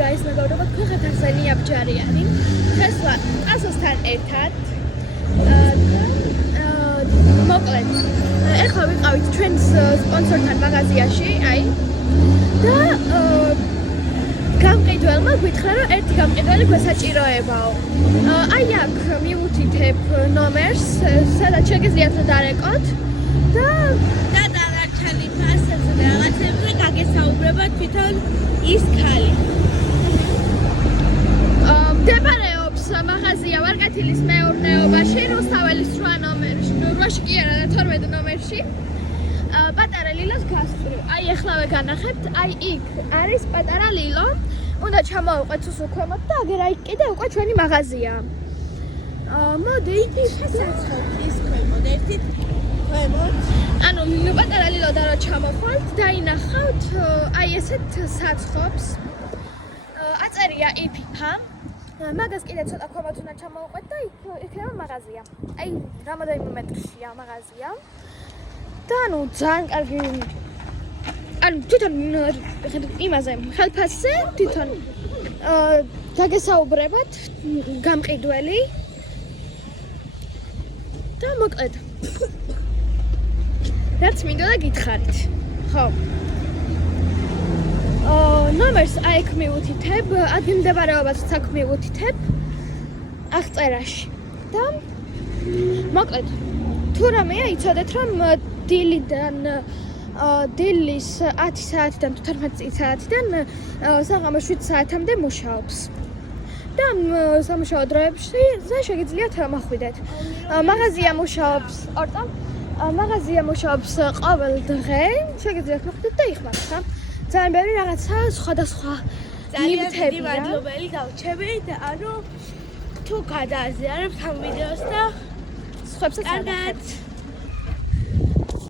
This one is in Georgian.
guys, მეგობრებო, თქვენ ახსენი აბჯარი არის. დღეს ვარ ასოსთან ერთად. მოკლედ, ეხლა ვიყავით ჩვენს სპონსორთან მაღაზიაში, აი. და გამყიდველმა გითხრა, რომ ერთი გამყიდველი გვესაჭიროებაო. აი აქ მივუთითებ ნომერს, სადაც შეგიძლიათ დარეკოთ და დანარჩენი ფასებზე რაღაცებზე გაგესაუბრება თვითონ ის ქალი. მდებარეობს მაღაზია ვარკათილის მეურნეობაში, რუსთაველის 8 ნომერში, 8-ში კი არა, 12 ნომერში. პატარა ლილოს გასწვრივ. აი ახლავე განახებთ, აი იქ არის პატარა ლილო. უნდა ჩამოვიყვეთ უსო ქვემოთ და აგერ აი კიდე უკვე ჩვენი მაღაზია. მოდით საცხობის ქვემოთ, ერთით ქვემოთ. ანუ პატარა ლილო და რო ჩამოხვალთ, დაინახავთ აი ესეთ საცხობს. აწერია იფიფა. მაგას კიდე ცოტა ქვემოთ უნდა ჩამოვიყვეთ და იქნება მაღაზია. აი რამოდენიმე მეტრშია მაღაზია. და ანუ ძალიან კარგი ანუ თვითონ იმაზე ხალფასზე თვითონ გაგესაუბრებათ გამყიდველი და მოკლედ რაც მინდოდა გითხარით ხო ნომერს აი აქ მივუთითებ ადგილმდებარეობასაც აქ მივუთითებ აღწერაში და მოკლედ თუ რამეა იცოდეთ რომ დილიდან დილის 10 საათიდან 12 საათიდან საღამოს 7 საათამდე მუშაობს. და სამუშაო დროებში შეგიძლიათ მახვიდეთ. მაღაზია მუშაობს ორტა. მაღაზია მუშაობს ყოველ დღე. შეგიძლიათ მახვიდეთ და იხმაროთ. ძალიან ბევრი რაღაცა სხვადასხვა ძალიან მადლობელი გავჩებით. ანუ თუ გადააზიარებთ ამ ვიდეოს და სხვებსაც კარგად